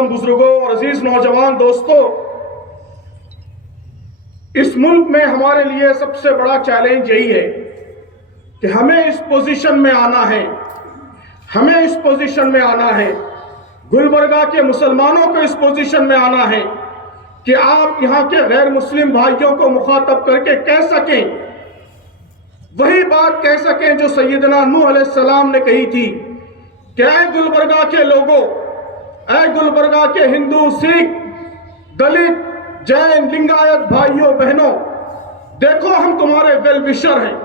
محترم بزرگوں اور عزیز نوجوان دوستوں، اس ملک میں ہمارے لیے سب سے بڑا چیلنج یہی ہے کہ ہمیں اس پوزیشن میں آنا ہے، ہمیں اس پوزیشن میں آنا ہے، گلبرگہ کے مسلمانوں کو اس پوزیشن میں آنا ہے کہ آپ یہاں کے غیر مسلم بھائیوں کو مخاطب کر کے کہہ سکیں، وہی بات کہہ سکیں جو سیدنا نوح علیہ السلام نے کہی تھی کہ اے گلبرگہ کے لوگوں، اے گلبرگہ کے ہندو، سکھ، دلت، جین، لنگایت بھائیوں بہنوں، دیکھو ہم تمہارے ویل وشر ہیں،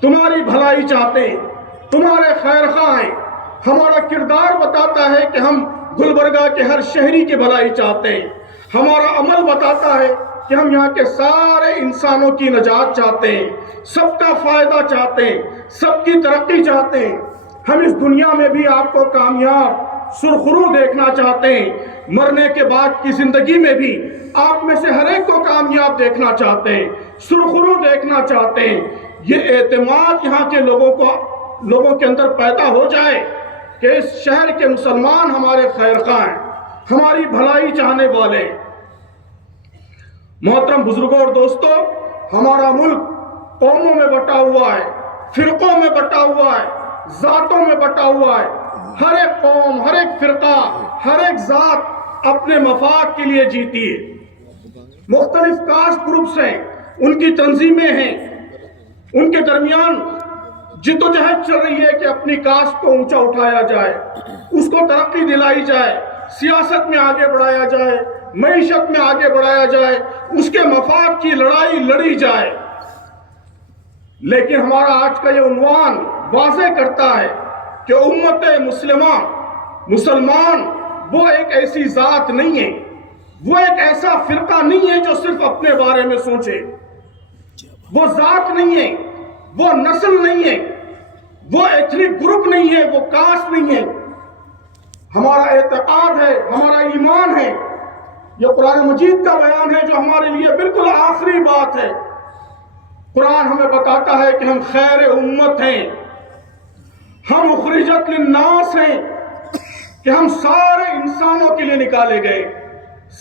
تمہاری بھلائی چاہتے ہیں، تمہارے خیر خواہ ہیں۔ ہمارا کردار بتاتا ہے کہ ہم گلبرگہ کے ہر شہری کی بھلائی چاہتے ہیں، ہمارا عمل بتاتا ہے کہ ہم یہاں کے سارے انسانوں کی نجات چاہتے ہیں، سب کا فائدہ چاہتے ہیں، سب کی ترقی چاہتے ہیں۔ ہم اس دنیا میں بھی آپ کو کامیاب سرخرو دیکھنا چاہتے ہیں، مرنے کے بعد کی زندگی میں بھی آپ میں سے ہر ایک کو کامیاب دیکھنا چاہتے ہیں، سرخرو دیکھنا چاہتے ہیں۔ یہ اعتماد یہاں کے لوگوں کے اندر پیدا ہو جائے کہ اس شہر کے مسلمان ہمارے خیر خواہ ہیں، ہماری بھلائی چاہنے والے ہیں۔ محترم بزرگوں اور دوستوں، ہمارا ملک قوموں میں بٹا ہوا ہے، فرقوں میں بٹا ہوا ہے، ذاتوں میں بٹا ہوا ہے۔ ہر ایک قوم، ہر ایک فرقہ، ہر ایک ذات اپنے مفاد کے لیے جیتی ہے۔ مختلف کاسٹ گروپس ہیں، ان کی تنظیمیں ہیں، ان کے درمیان جدوجہد چل رہی ہے کہ اپنی کاسٹ کو اونچا اٹھایا جائے، اس کو ترقی دلائی جائے، سیاست میں آگے بڑھایا جائے، معیشت میں آگے بڑھایا جائے، اس کے مفاد کی لڑائی لڑی جائے۔ لیکن ہمارا آج کا یہ عنوان واضح کرتا ہے کہ امت مسلمہ، مسلمان وہ ایک ایسی ذات نہیں ہے، وہ ایک ایسا فرقہ نہیں ہے جو صرف اپنے بارے میں سوچے، وہ ذات نہیں ہے، وہ نسل نہیں ہے، وہ ایتھنک گروپ نہیں ہے، وہ کاسٹ نہیں ہے۔ ہمارا اعتقاد ہے، ہمارا ایمان ہے، یہ قرآن مجید کا بیان ہے جو ہمارے لیے بالکل آخری بات ہے۔ قرآن ہمیں بتاتا ہے کہ ہم خیر امت ہیں، ہم اخرجت للناس ہیں، کہ ہم سارے انسانوں کے لیے نکالے گئے،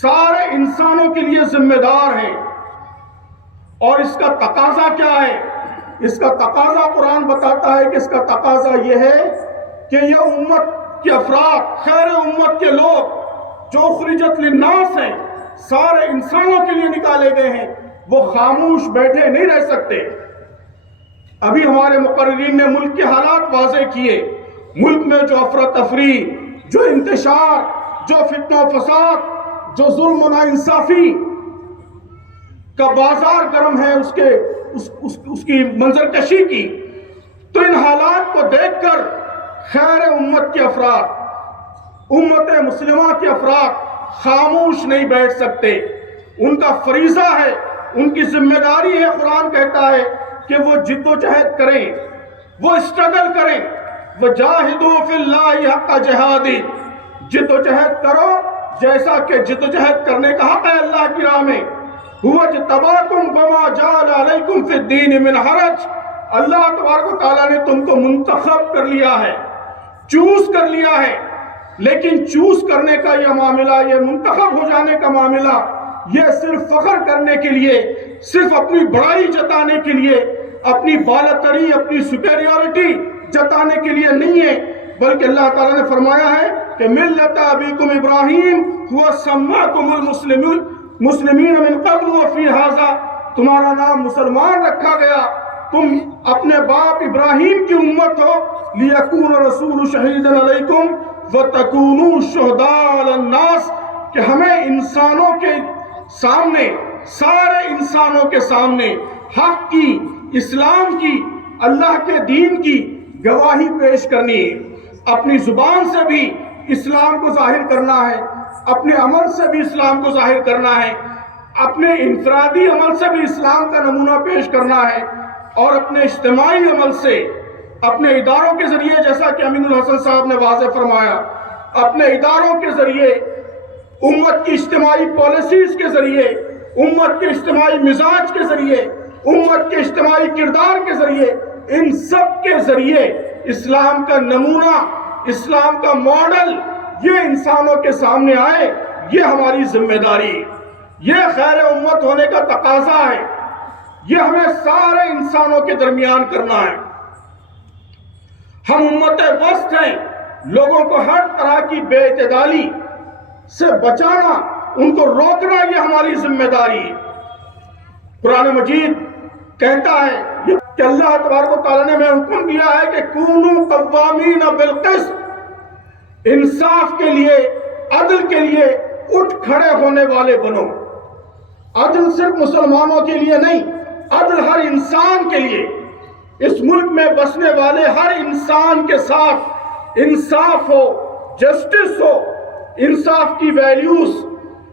سارے انسانوں کے لیے ذمہ دار ہیں۔ اور اس کا تقاضا کیا ہے؟ اس کا تقاضا قرآن بتاتا ہے کہ اس کا تقاضا یہ ہے کہ یہ امت کے افراد، خیر امت کے لوگ جو اخرجت للناس ہیں، سارے انسانوں کے لیے نکالے گئے ہیں، وہ خاموش بیٹھے نہیں رہ سکتے۔ ابھی ہمارے مقررین نے ملک کے حالات واضح کیے، ملک میں جو افراتفری، جو انتشار، جو فتنہ و فساد، جو ظلم و ناانصافی کا بازار گرم ہے، اس کی منظر کشی کی، تو ان حالات کو دیکھ کر خیر امت کے افراد، امت مسلمہ کے افراد خاموش نہیں بیٹھ سکتے۔ ان کا فریضہ ہے، ان کی ذمہ داری ہے، قرآن کہتا ہے کہ وہ جد و جہد کریں، وہ اسٹرگل کریں، وَجَاهِدُوا فِي اللَّهِ حَقَّ جِهَادِهِ، جد و جہد کرو جیسا کہ جد و جہد کرنے کا حق ہے اللہ کی راہ میں۔ هُوَ اجْتَبَاكُمْ وَمَا جَعَلَ عَلَيْكُمْ فِي الدِّينِ مِنْ حَرَجٍ، اللہ تبارک و تعالیٰ نے تم کو منتخب کر لیا ہے، چوز کر لیا ہے۔ لیکن چوز کرنے کا یہ معاملہ، یہ منتخب ہو جانے کا معاملہ، یہ صرف فخر کرنے کے لیے، صرف اپنی بڑائی جتانے کے لیے، اپنی بالاتری، اپنی سپیریورٹی جتانے کے لیے نہیں ہے، بلکہ اللہ تعالیٰ نے فرمایا ہے کہ ملت ابیکم ابراہیم هو سماکم المسلمین من قبل وفی ھذا، تمہارا نام مسلمان رکھا گیا، تم اپنے باپ ابراہیم کی امت ہو، لیکون رسول شہیدا علیکم وتکونوا شہداء علی الناس، کہ ہمیں انسانوں کے سامنے، سارے انسانوں کے سامنے حق کی، اسلام کی، اللہ کے دین کی گواہی پیش کرنی ہے۔ اپنی زبان سے بھی اسلام کو ظاہر کرنا ہے، اپنے عمل سے بھی اسلام کو ظاہر کرنا ہے، اپنے انفرادی عمل سے بھی اسلام کا نمونہ پیش کرنا ہے، اور اپنے اجتماعی عمل سے، اپنے اداروں کے ذریعے، جیسا کہ امین الحسن صاحب نے واضح فرمایا، اپنے اداروں کے ذریعے، امت کی اجتماعی پالیسیز کے ذریعے، امت کے اجتماعی مزاج کے ذریعے، امت کے اجتماعی کردار کے ذریعے، ان سب کے ذریعے اسلام کا نمونہ، اسلام کا ماڈل یہ انسانوں کے سامنے آئے، یہ ہماری ذمہ داری، یہ خیر امت ہونے کا تقاضا ہے، یہ ہمیں سارے انسانوں کے درمیان کرنا ہے۔ ہم امت وسط ہیں، لوگوں کو ہر طرح کی بے اعتدالی سے بچانا، ان کو روکنا، یہ ہماری ذمہ داری ہے۔ قرآن مجید کہتا ہے کہ اللہ تبارک و تعالیٰ نے ہمیں حکم دیا ہے کہ کونوا قوامین بالقسط، انصاف کے لیے، عدل کے لیے اٹھ کھڑے ہونے والے بنو۔ عدل صرف مسلمانوں کے لیے نہیں، عدل ہر انسان کے لیے، اس ملک میں بسنے والے ہر انسان کے ساتھ انصاف ہو، جسٹس ہو، انصاف کی ویلیوز،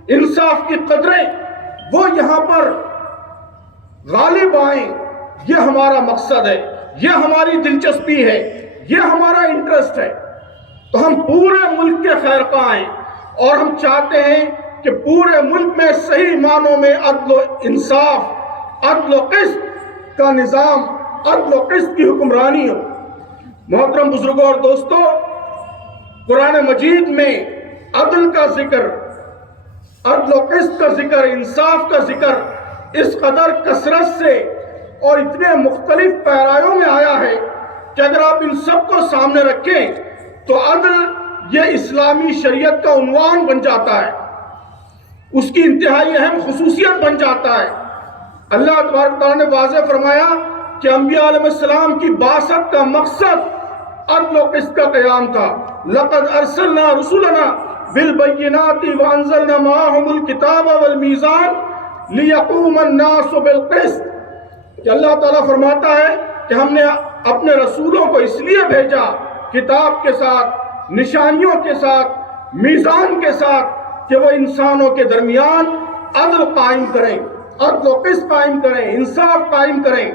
انصاف کی قدریں وہ یہاں پر غالب آئیں، یہ ہمارا مقصد ہے، یہ ہماری دلچسپی ہے، یہ ہمارا انٹرسٹ ہے۔ تو ہم پورے ملک کے خیر خواہ ہیں اور ہم چاہتے ہیں کہ پورے ملک میں صحیح معنوں میں عدل و انصاف، عدل و قسط کا نظام، عدل و قسط کی حکمرانی ہو۔ محترم بزرگوں اور دوستو، قرآن مجید میں عدل کا ذکر، عدل و قسط کا ذکر، انصاف کا ذکر اس قدر کثرت سے اور اتنے مختلف پیرایوں میں آیا ہے کہ اگر آپ ان سب کو سامنے رکھیں تو عدل یہ اسلامی شریعت کا عنوان بن جاتا ہے، اس کی انتہائی اہم خصوصیت بن جاتا ہے۔ اللہ تبارک و تعالیٰ نے واضح فرمایا کہ انبیاء علیہ السلام کی بعثت کا مقصد عدل و قسط کا قیام تھا۔ لَقَدْ أَرْسَلْنَا رُسُلَنَا بِالْبَيِّنَاتِ وَأَنزَلْنَا مَعَهُمُ الْكِتَابَ وَالْمِيزَانَ لِيَقُومَ النَّاسُ بِالْقِسْطِ، کہ اللہ تعالیٰ فرماتا ہے کہ ہم نے اپنے رسولوں کو اس لیے بھیجا کتاب کے ساتھ، نشانیوں کے ساتھ، میزان کے ساتھ، کہ وہ انسانوں کے درمیان عدل قائم کریں، عدل و قسط قائم کریں، انصاف قائم کریں۔